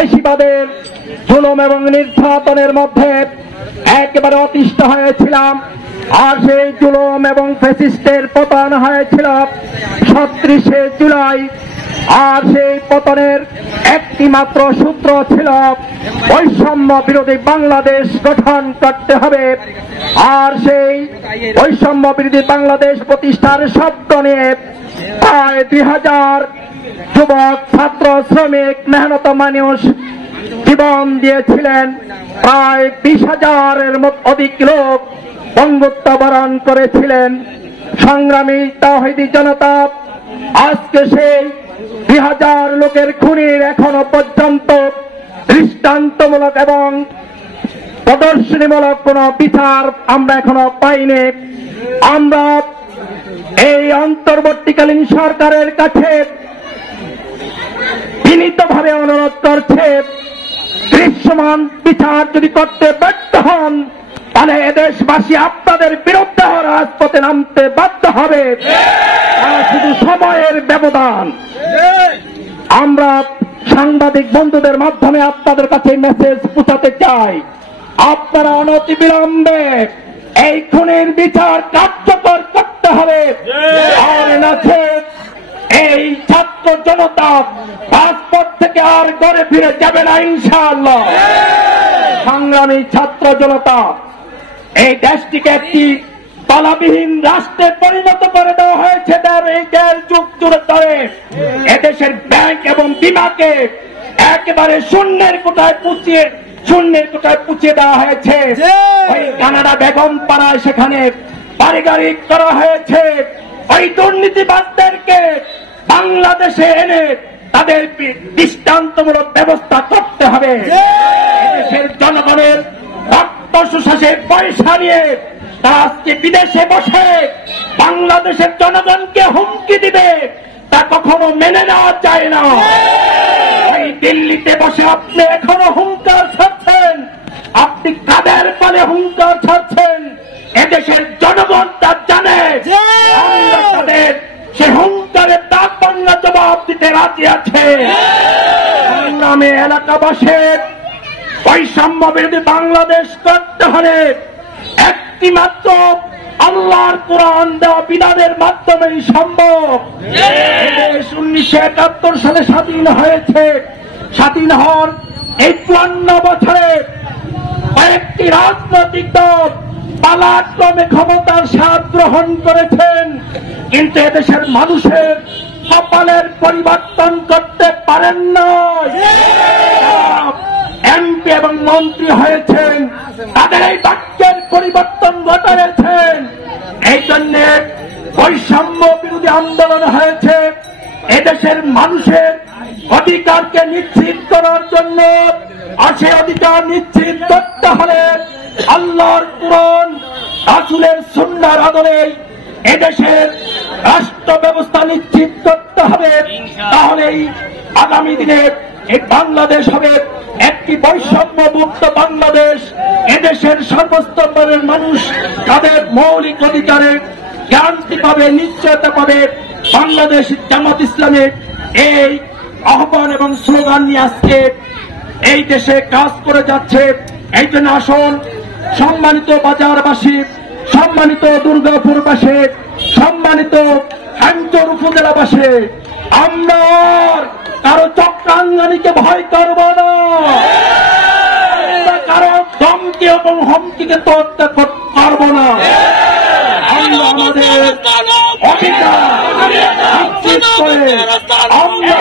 ফেসিবাদের জুলুম এবং নির্যাতনের মধ্যে একেবারে অতিষ্ঠ হয়েছিলাম। আর সেই জুলুম এবং ফ্যাসিস্টের পতন হয়েছিল ৩৭শে জুলাই। আর সেই পতনের একটি মাত্র সূত্র ছিল বৈষম্য বিরোধী বাংলাদেশ গঠন করতে হবে। আর সেই বৈষম্য বিরোধী বাংলাদেশ প্রতিষ্ঠার শব্দ নিয়ে প্রায় ২০০০ যুবক, ছাত্র, শ্রমিক, মেহনত মানুষ জীবন দিয়েছিলেন। প্রায় ২০,০০০-এর অধিক লোক বঙ্গত্ব বরণ করেছিলেন। সংগ্রামী তাওহীদি জনতা আজকে সেই ২০০০ লোকের খুনির এখনো পর্যন্ত দৃষ্টান্তমূলক এবং প্রদর্শনীমূলক কোন বিচার আমরা এখনো পাইনি। আমরা এই অন্তর্বর্তীকালীন সরকারের কাছে বিনীতভাবে অনুরোধ করছে, দৃশ্যমান বিচার যদি করতে ব্যর্থ হন তাহলে এদেশবাসী আপনাদের বিরুদ্ধে রাজপথে নামতে বাধ্য হবে। শুধু সময়ের ব্যবধান। আমরা সাংবাদিক বন্ধুদের মাধ্যমে আপনাদের কাছে মেসেজ পৌঁছাতে চাই, আপনারা অনতিবিলম্বে এই খুনের বিচার কার্যকর করতে হবে। আর নাছে এই ছাত্র জনতা রাজপথ থেকে আর ঘরে ফিরে যাবে না ইনশাআল্লাহ। সংগ্রামী ছাত্র জনতা, এই দেশটিকে একটি তলাবিহীন রাষ্ট্রে পরিণত করে দেওয়া হয়েছে। এই ১.৫ যুগ জুড়ে ধরে এদেশের ব্যাংক এবং বিমাকে একেবারে শূন্যের কোটায় পুঁচিয়ে দেওয়া হয়েছে। ওই কানাডা বেগম পাড়ায় সেখানে বাড়ি করা হয়েছে। ওই দুর্নীতিবাদদেরকে বাংলাদেশে এনে তাদের দৃষ্টান্তমূলক ব্যবস্থা করতে হবে। দেশের জনগণের রক্ত সুশ্বাসের পয়সা নিয়ে তারা আজকে বিদেশে বসে বাংলাদেশের জনগণকে হুমকি দিবে, তা কখনো মেনে নেওয়া যায় না। এই দিল্লিতে বসে আপনি এখনো হুঙ্কার ছাড়ছেন, আপনি কাদের ফলে হুঙ্কার ছাড়ছেন এদেশের জনগণ তা জানে। আমরা তাদের সে হুঙ্কারের তাৎপর্য জবাব দিতে রাজি আছে। সংগ্রামে এলাকাবাসীর বৈষম্য বিরোধী বাংলাদেশ করতে হলে একটি মাত্র আল্লাহর কোরআন দেওয়া বিধানের মাধ্যমেই সম্ভব। ১৯৭১ সালে স্বাধীন হয়েছে। স্বাধীন হওয়ার এই ৫৪ বছরে কয়েকটি রাজনৈতিক দল পালাক্রমে ক্ষমতার স্বাদ গ্রহণ করেছেন, কিন্তু এদেশের মানুষের কপালের পরিবর্তন করতে পারেন না। এমপি এবং মন্ত্রী হয়েছেন, তাদের এই বাক্যের পরিবর্তন ঘটাচ্ছেন। এই জন্য বৈষম্য বিরোধী আন্দোলন হয়েছে। এদেশের মানুষের অধিকারকে নিশ্চিত করার জন্য, আর সে অধিকার নিশ্চিত করতে হলে আল্লাহর কুরআন, রাসূলের সুন্নাহর আদলে এদেশের রাষ্ট্র ব্যবস্থা নিশ্চিত করতে হবে। তাহলেই আগামী দিনে এই বাংলাদেশ হবে একটি বৈষম্য মুক্ত বাংলাদেশ। এদেশের সর্বস্তরের মানুষ তাদের মৌলিক অধিকারের গ্যারান্টি পাবে, নিশ্চয়তা পাবে। বাংলাদেশ জামাত ইসলামের এই আহ্বান এবং স্লোগান নিয়ে আজকে এই দেশে কাজ করে যাচ্ছে। এই জন্য আসুন সম্মানিত বাজারবাসী, সম্মানিত দুর্গাপুরবাসী, সম্মানিত হামচর উপজেলাবাসী, আমরা কারো চক্রাঙ্গানিকে ভয় করব না, কারো ধমকি এবং হুমকিকে তোয়াক্কা করব না। আমরা আমাদের অধিকার নিশ্চিত করে আমরা